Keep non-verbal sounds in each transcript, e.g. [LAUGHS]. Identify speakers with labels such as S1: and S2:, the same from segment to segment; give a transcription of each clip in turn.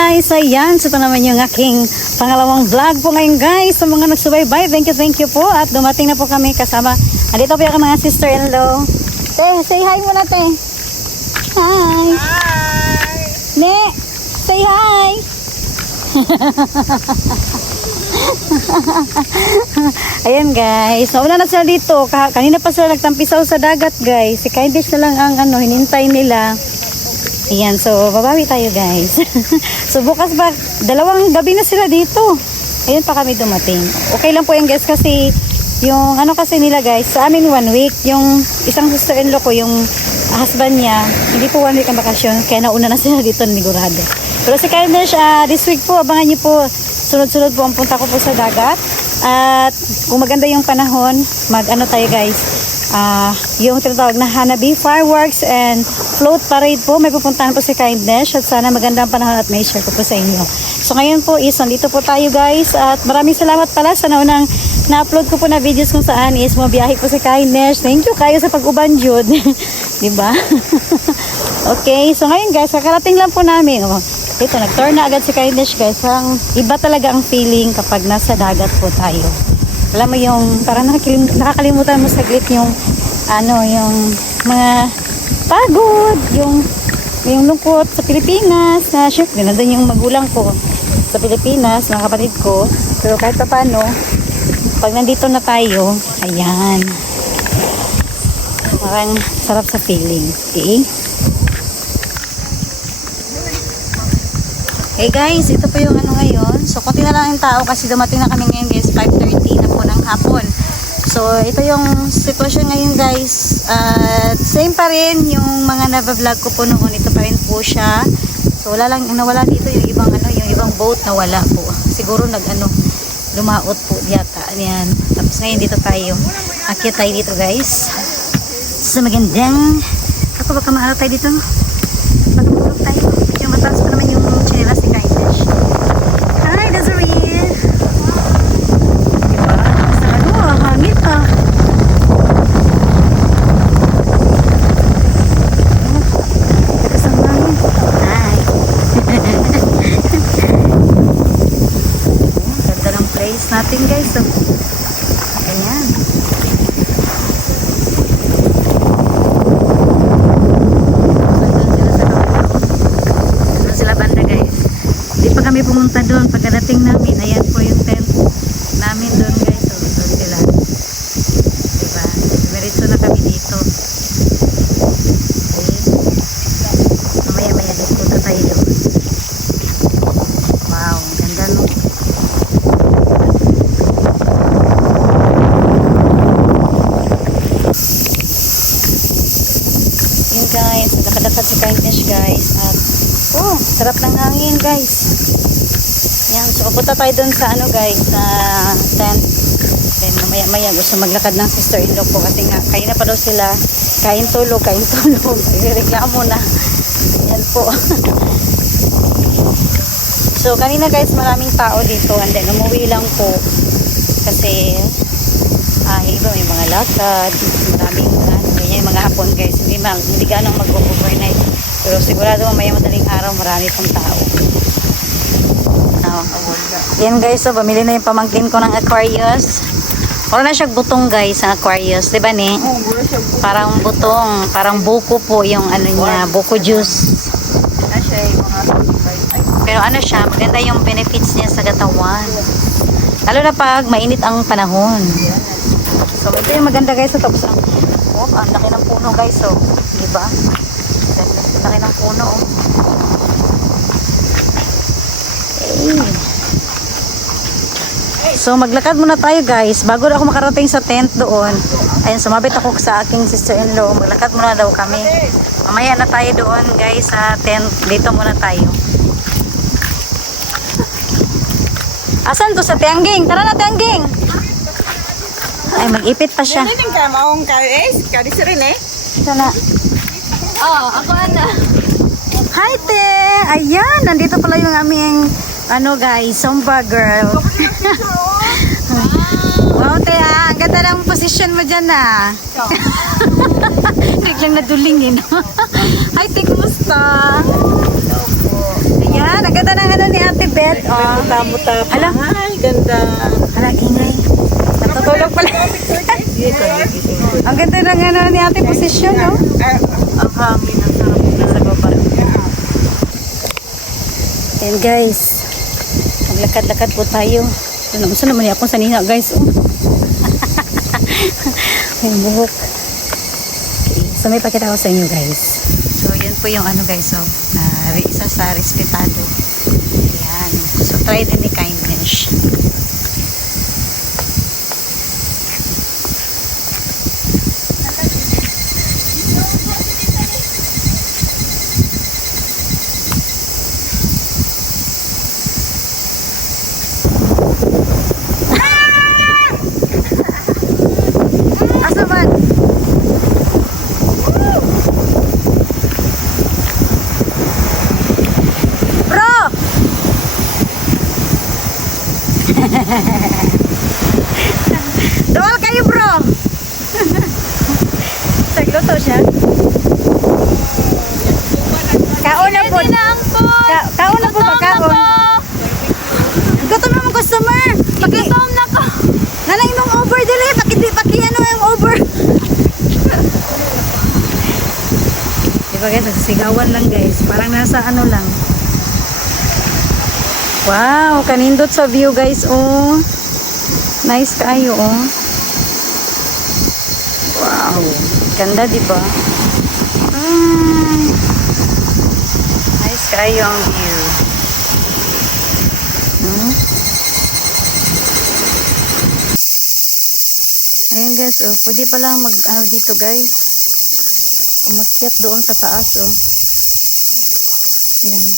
S1: Guys! Ayan, ito naman yung aking pangalawang vlog po ngayon guys. Sa mga nagsubaybay, thank you, thank you po. At dumating na po kami kasama. Andito po yung mga sister-in-law. Te, say hi muna te. Hi! Hi! Ne, say hi! [LAUGHS] Ayan guys, nauna na sila dito. Ka- kanina pa sila nagtampisaw sa dagat guys. Si Kindish na lang ang ano, hinintay nila. Ayan, so babawi tayo guys. [LAUGHS] so bukas ba, dalawang gabi na sila dito. Ayun pa kami dumating. Okay lang po yung guys kasi yung ano kasi nila guys, sa amin one week, yung isang sister-in-law ko, yung husband niya, hindi po one week ang bakasyon, kaya nauna na sila dito nigurado. Pero si Kindness, ah, this week po, abangan niyo po, sunod-sunod po ang punta ko po sa dagat. At kung maganda yung panahon, mag-ano tayo guys, ah yung tinatawag na Hanabi Fireworks and Float Parade po. May pupuntahan po si Kindness at sana maganda ang panahon at may share ko po sa inyo. So ngayon po is nandito po tayo guys at maraming salamat pala sa naunang na-upload ko po na videos kung saan is mabiyahe po si Kindness. Thank you kayo sa pag-uban Jud. [LAUGHS] diba? [LAUGHS] okay, so ngayon guys, kakarating lang po namin. Oh, ito, nag-turn na agad si Kindness guys. Ang iba talaga ang feeling kapag nasa dagat po tayo alam mo yung parang nakakalim, nakakalimutan mo saglit yung ano yung mga pagod yung yung lungkot sa Pilipinas na syempre nandun yung magulang ko sa Pilipinas mga kapatid ko. Pero kahit pa paano pag nandito na tayo ayan. Parang sarap sa feeling. Okay? Hey guys, ito po yung ano ngayon. So, konti na lang yung tao kasi dumating na kami ngayon guys, 5.30 na po ng hapon. So, ito yung sitwasyon ngayon guys. At same pa rin yung mga nabavlog ko po noon. Ito pa rin po siya. So, wala lang, nawala dito yung ibang ano, yung ibang boat na wala po. Siguro nag ano, lumaot po yata. Ayan. Tapos ngayon dito tayo. Akit tayo dito guys. Sa magandang, ako baka maano tayo dito. Baka matulog tayo. Medyo mataas pa naman yung chinelas ni Kindness. Hi, Desiree! Diba? Basta ano, ah, hangit ah. Lakas ang hangin. Hi! Ganda ng place natin guys. So, ganyan. Doon sila sa kabila. Doon sila banda guys. Hindi pa kami pumunta doon. Pagkadating namin, ayan po yung tent namin doon guys. So, doon sila. Diba? Diretso na kami dito. Okay. Mamaya maya din punta tayo doon. Wow, ang ganda no. Yun guys, nakadakad si kindness guys. At, oh, sarap ng hangin guys. Yan, so pupunta tayo dun sa ano guys, sa tent. Then mamaya maya gusto maglakad ng sister-in-law ko kasi nga, kain na pa daw sila. Kain tulog, kain tulog. [LAUGHS] Reklamo na. Yan po. [LAUGHS] so kanina guys, maraming tao dito and then umuwi lang po. Kasi ah, iba may mga lakad, maraming ano, ganyan mga hapon guys. Hindi, ma, hindi ganong mag-overnight. Pero sigurado mamaya madaling araw marami pong tao. Oh. Yan guys, so bumili na yung pamangkin ko ng Aquarius. Wala na siya butong guys, ang Aquarius. Di ba ni? Parang butong, parang buko po yung ano niya, buko juice. Pero ano siya, maganda yung benefits niya sa katawan. Lalo na pag mainit ang panahon. So, ito yung maganda guys. So, tapos ang, oh, ang laki ng puno guys. So, di ba? Ng puno. Oh. Okay. So, maglakad muna tayo guys. Bago ako makarating sa tent doon. Ayun, sumabit ako sa aking sister-in-law. Maglakad muna daw kami. Mamaya na tayo doon guys sa tent. Dito muna tayo. Asan to sa Tiangging? Tara na Tiangging! Ay, mag-ipit pa siya.
S2: Ano din ka maong ka eh? Kadi sa rin eh.
S1: Ito na.
S2: Oo, ako ana.
S1: Hi, te! Ayan, nandito pala yung aming, ano guys, Zumba girl. [LAUGHS] wow, te ah, ang ganda ng position mo dyan ah. [LAUGHS] Biglang naduling eh, [LAUGHS] no? Hi, te, kumusta? Ayan, ang ganda bed. Oh.
S2: Tamo-tamo.
S1: Ala.
S2: Ay, ganda.
S1: Hala, ingay. Natutulog pala. Ang ganda ng ano ni ate posisyon, no?
S2: Ang hangin ang sarap na sa baba.
S1: Ayan guys. Maglakad-lakad po tayo. Ano, gusto naman akong sanina guys. Oh. [LAUGHS] May buhok. Okay. So may pakita ko sa inyo guys. So yun po yung ano guys. Oh, na isa sa respetado. Ayan. So try ni kindness. Asa man? Bro! [LAUGHS] Doal kayo, bro! [LAUGHS] Nagluto siya. Kaon na po. Ka kaon na po ba kaon? Gutom na mo customer.
S2: Gutom na ko.
S1: Nalay mong over dili, paki paki ano yung over. [LAUGHS] Diba guys, nagsisigawan lang guys. Parang nasa ano lang. Wow, kanindot sa view guys, oh. Nice kayo, oh. Wow, ganda di ba? Mm. Nice kayo ang view. Hmm? Ayan guys, oh, pwede pa lang mag ano dito guys. Umakyat doon sa taas oh. Ayan.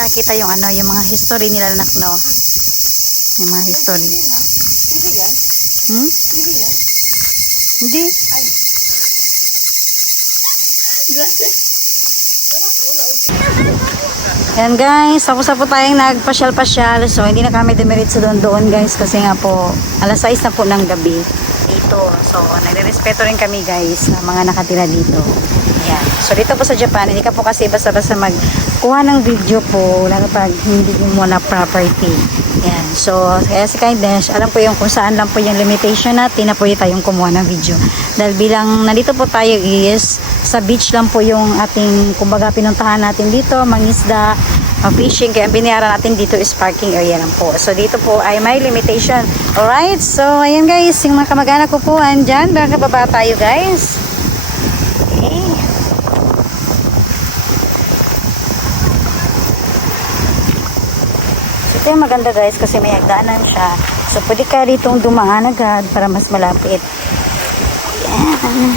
S1: Nakita yung ano, yung mga history nila anak no. Yung mga history. Hmm? Hindi. Yan guys, tapos na po tayong nagpasyal-pasyal. So hindi na kami demiritso doon doon guys kasi nga po alas 6 na po ng gabi dito. So nagre-respeto rin kami guys sa mga nakatira dito. Yan. So dito po sa Japan, hindi ka po kasi basta-basta magkuha ng video po lalo pag hindi mo na property. Yan. So kaya si Kindness, alam po yung kung saan lang po yung limitation natin na pwede tayong kumuha ng video. Dahil bilang nandito po tayo is sa beach lang po yung ating kumbaga pinuntahan natin dito, mangisda, uh, fishing. Kaya binayaran natin dito is parking area lang po. So dito po ay may limitation. Alright, so ayan guys, yung mga kamag-anak ko po andyan. Baka baba tayo guys. Ito yung maganda guys kasi may hagdanan siya. So pwede ka ditong dumaan agad para mas malapit. Yan.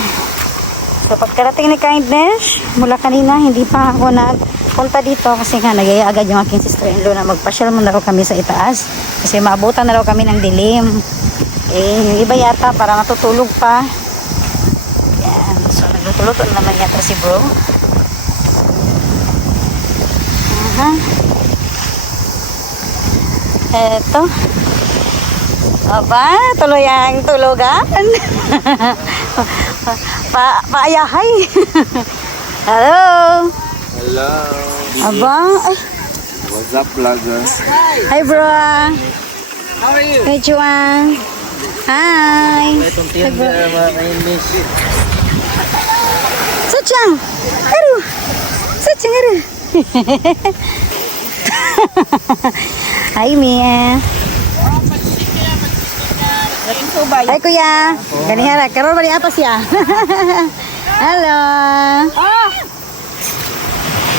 S1: So pagkarating ni Kindness, mula kanina hindi pa ako nagpunta dito kasi nga nagaya agad yung aking sister-in-law na magpasyal muna raw kami sa itaas kasi maabutan na raw kami ng dilim. Eh, yung iba yata para matutulog pa. Yan. So nagluluto na naman yata si bro. Aha. Eto. Aba, tuloy ang tulugan. [LAUGHS] pa paayahay. [LAUGHS] Hello.
S3: Hello.
S1: Aba, ay,
S3: What's up, vlogger?
S1: hi bro.
S2: How are you?
S1: Hey Juan. Hi.
S3: Mga kainis.
S1: Suchang. Aru. Suchang aru. [LAUGHS] Hi Mia. Hi kuya. Ganihara, karon bali atas ya. [LAUGHS] Hello.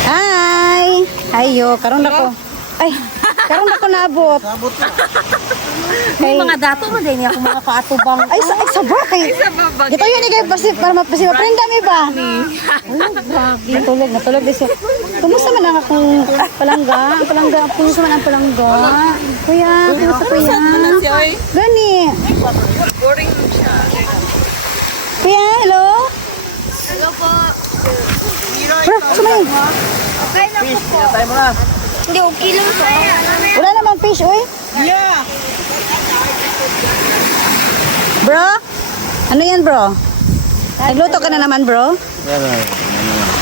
S1: Hi. Hayo, karon nako. Ay, [LAUGHS] karon nako naabot. Kay
S2: Mga dato mo din ako mga kaatubang.
S1: ay sa ay sabra kay. Ito yun kay pasi para mapasi maprenda mi ba? Ano grabe. Natulog, natulog din siya. Kumusta man ang akong palangga? Ang palangga, kumusta man ang palangga? Kuya, kumusta kuya?
S2: Oy.
S1: Gani.
S2: Boring siya.
S1: Kuya, hello?
S2: Hello po.
S1: Bro, sumay.
S2: Okay na po po. Hindi, okay lang to.
S1: Wala namang fish, uy.
S2: Yeah.
S1: Bro? Ano yan, bro? Nagluto ka na naman, bro?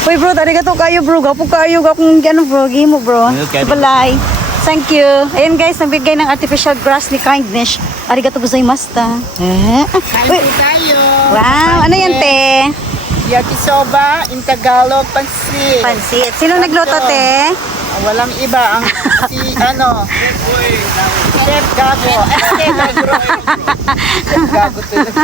S1: Uy, bro, tari ka to kayo, bro. Gapo kayo, gapong ano, bro. Gimo, bro.
S3: Okay.
S1: Balay. Thank you. Ayan, guys, nagbigay ng artificial grass ni Kindness. Arigato gozaimashita. Eh? Uy,
S2: tayo.
S1: wow, ano yan, te?
S2: Yakisoba in Tagalog, pansit.
S1: Pansit. Sino nagluto, te?
S2: Walang iba ang si [LAUGHS] ano. Chef Gago. Chef Gago. Chef Gago talaga.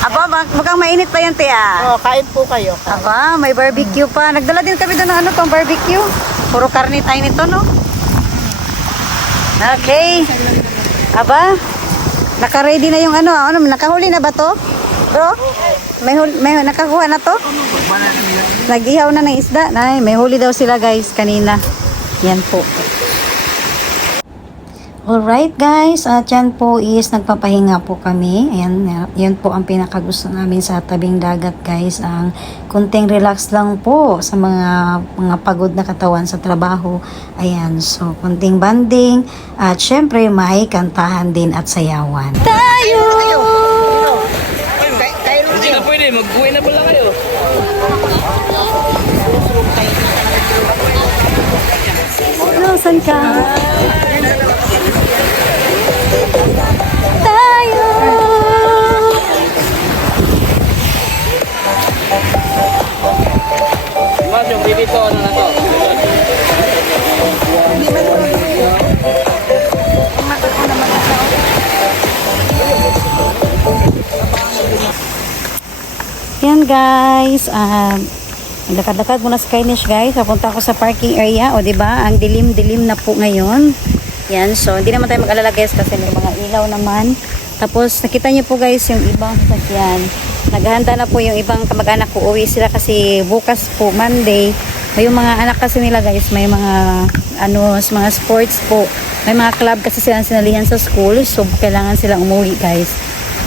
S1: Aba, mukhang mainit pa yan, te, ah.
S2: Oh, kain po kayo.
S1: Aba, may barbecue pa. Nagdala din kami doon ng ano pang barbecue. Puro karne tayo nito, no? Okay. Aba, naka-ready na yung ano, ano, nakahuli na ba to? Bro? May, hul- may nakakuha na to? Nag-ihaw na ng isda. Nay, may huli daw sila guys kanina. Yan po. Alright guys, at yan po is nagpapahinga po kami. Ayan, yan po ang pinakagusto namin sa tabing dagat guys. Ang kunting relax lang po sa mga mga pagod na katawan sa trabaho. Ayan, so kunting banding at syempre may kantahan din at sayawan. Tayo!
S3: Pwede, mag-uwi na pala kayo.
S1: Nasaan ka? Tayo!
S3: Mas yung ano na to?
S1: Guys, um, lakad-lakad muna sa Kainesh guys. Papunta ako sa parking area. O ba ang dilim-dilim na po ngayon. Yan, so hindi naman tayo mag-alala guys kasi may mga ilaw naman. Tapos nakita niyo po guys yung ibang sasakyan. Naghahanda na po yung ibang kamag-anak ko. Uwi sila kasi bukas po, Monday. May mga anak kasi nila guys, may mga ano, mga sports po. May mga club kasi silang sinalihan sa school. So kailangan silang umuwi guys.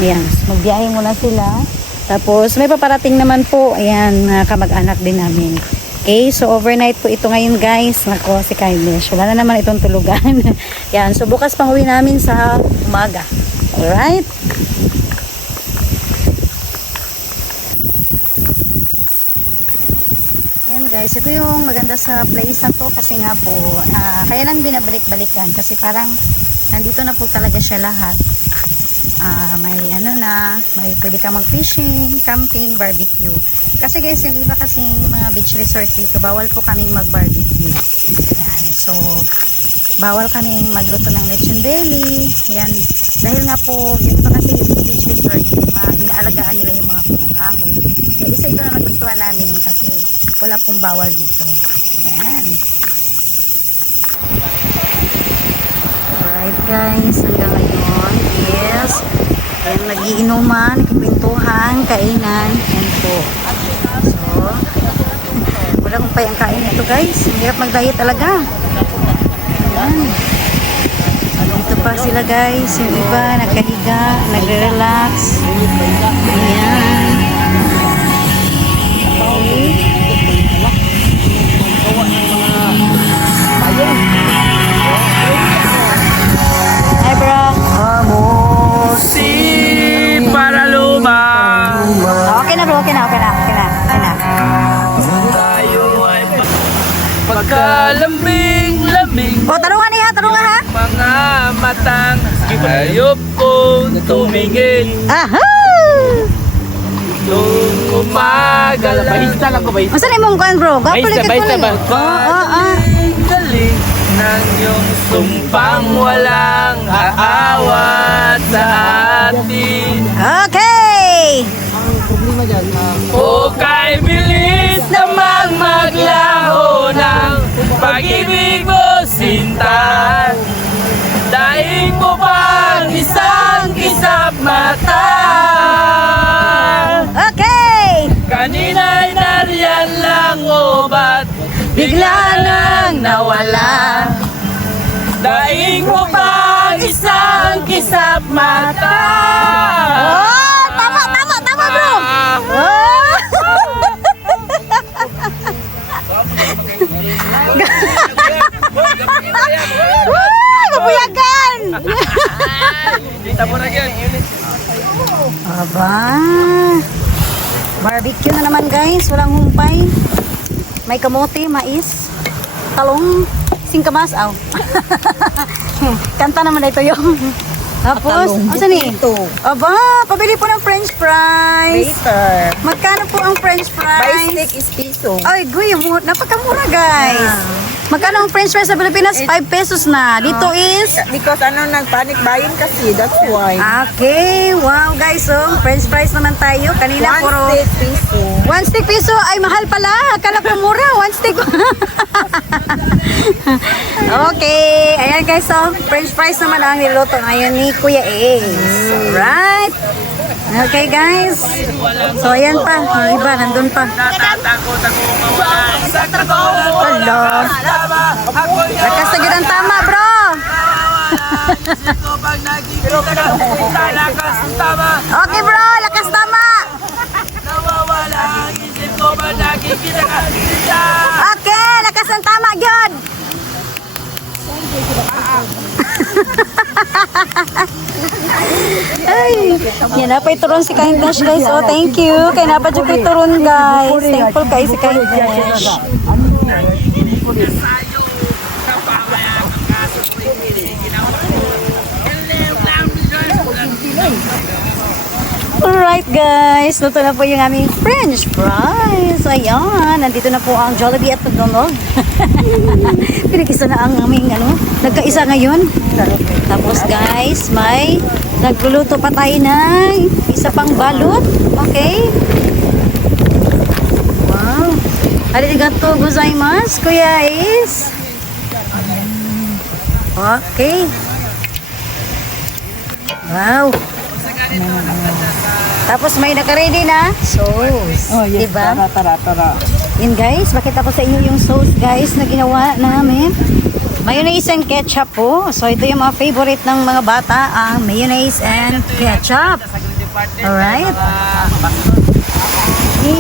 S1: Ayan, so, magbiyahe muna sila. Tapos may paparating naman po, ayan, mga kamag-anak din namin. Okay, so overnight po ito ngayon guys. Nako, si Kindness. Wala na naman itong tulugan. [LAUGHS] Yan, so bukas pang uwi namin sa umaga. Alright? Ayan guys, ito yung maganda sa place na to kasi nga po, ah, kaya lang binabalik-balikan kasi parang nandito na po talaga siya lahat. Ah, may ano na, may pwede ka mag-fishing, camping, barbecue. Kasi guys, yung iba kasing mga beach resort dito, bawal po kaming mag-barbecue. Yan. So, bawal kaming magluto ng lechon belly. Yan. Dahil nga po, yung iba kasi beach resort, inaalagaan nila yung mga punong kahoy. Kaya isa ito na nagustuhan namin kasi wala pong bawal dito. Yan. Alright guys, hanggang ngayon is Ayan, nagiinuman, nagpintuhan, kainan, yan po. So, wala kong payang kain ito guys. Hirap mag-diet talaga. Ayan. Dito pa sila guys, yung iba nagkahiga, nagre-relax.
S3: Kong tumingin.
S1: Aha!
S3: Nung umaga lang. Bahista lang ko, bahista.
S1: Masa na mong kuhan bro?
S3: Bahista, bahista ba?
S1: Oo, oo, oo.
S3: Galing ng iyong sumpang walang aawat sa atin.
S1: Okay!
S3: O kay bilis namang maglaho ng pag-ibig mo sinta Bigla nang nawala Daing mo pang isang kisap mata
S1: Oh! Tama, tama, tama bro! Oh! [LAUGHS]
S3: Woo! Mapuyagan! Kita mo na yan.
S1: Aba! Barbecue na naman guys, walang humpay. May kamote, mais, talong, singkamas. Aw. [LAUGHS] Kanta naman na ito yung. Tapos, asa ni?
S2: Ito.
S1: Aba, pabili po ng french fries.
S2: Later.
S1: Magkano po ang french fries?
S2: steak is piso.
S1: Ay, guy, mu- napakamura guys. Magkano ang french fries sa Pilipinas? 5 pesos na. Dito is...
S2: Because ano, nagpanic buying kasi. That's why.
S1: Okay, wow guys, so french fries naman tayo. Kanina
S2: One
S1: puro...
S2: steak piso.
S1: One stick piso ay mahal pala. Akala ko mura. One stick. [LAUGHS] okay. Ayan guys. So, french fries naman ang niluto ngayon ni Kuya Ace. Alright. Okay guys. So, ayan pa. Ang iba, nandun pa. Hello. Lakas na gid ang tama, bro. [LAUGHS] Okay, bro. Lakas tama. Okay. Lakas ang tama, gyud. Ay, yan na pa ituron si Kind Dash guys. Oh, thank you. Kaya na pa dyan ko ituron guys. Thankful kay si Kind Dash. Alright guys, luto na po yung aming french fries. Ayan, nandito na po ang Jollibee at McDonald. [LAUGHS] Pinag-isa na ang aming ano, nagkaisa ngayon. Tapos guys, may nagluluto pa tayo ng isa pang balot. Okay. Wow. Arigato gozaimasu, Kuya Is. Okay. Wow. Tapos may naka-ready na sauce. Oh, yes. Diba?
S2: Tara, tara, tara.
S1: Yun guys, bakita ko sa inyo yung sauce guys na ginawa namin. Mayonnaise and ketchup po. So ito yung mga favorite ng mga bata, ang mayonnaise and ketchup. Alright. Okay.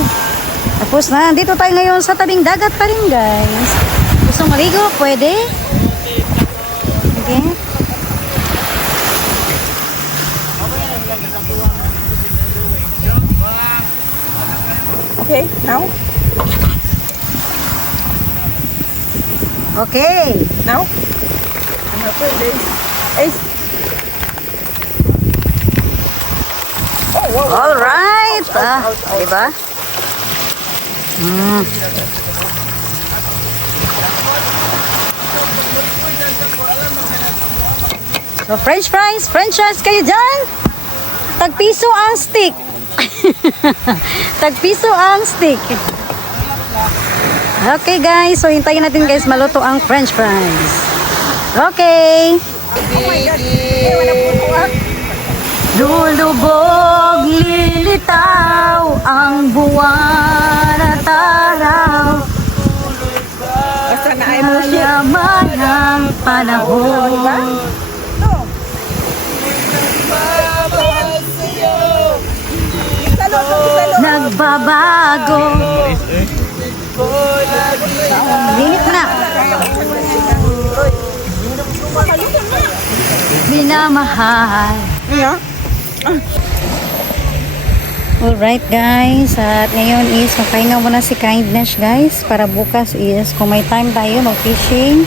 S1: Tapos na, dito tayo ngayon sa tabing dagat pa rin guys. Gusto maligo? Pwede. Okay.
S2: Okay, now?
S1: Okay.
S2: Now? Ano pwede? Ay,
S1: Alright. Ah, diba? Mm. So, french fries, french fries kayo dyan. Tagpiso ang stick. [LAUGHS] Tagpiso ang stick. Okay guys, so hintayin natin guys maluto ang french fries. Okay. Lulubog, lilitaw ang buwan at araw
S2: basta na ay mo siya.
S1: Yaman ang panahon Nagbabago. Lilit na. Minamahal.
S2: Ano?
S1: Alright guys, at ngayon is mapahinga muna si Kindness guys para bukas is kung may time tayo mag-fishing.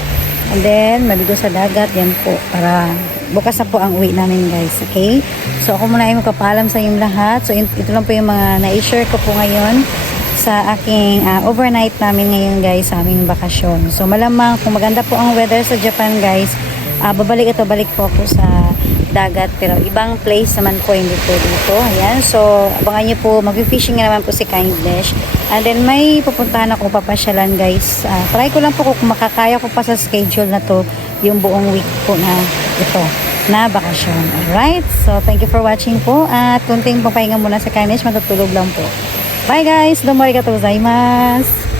S1: And then maligo sa dagat. Yan po para bukas na po ang uwi namin guys, okay? So ako muna ay magpapaalam sa inyong lahat. So ito lang po yung mga na-share ko po ngayon sa aking ah, overnight namin ngayon guys sa aming bakasyon. So malamang kung maganda po ang weather sa Japan guys, ah, babalik ito, balik po ako sa dagat. Pero ibang place naman po hindi po dito. Ayan. So abangan nyo po mag-fishing naman po si Kindness and then may pupuntahan ako papasyalan guys. Ah, try ko lang po kung makakaya ko pa sa schedule na to yung buong week po na ito na bakasyon. Alright so thank you for watching po at kunting papahinga muna sa Kindness matutulog lang po. Bye guys domo arigatou gozaimasu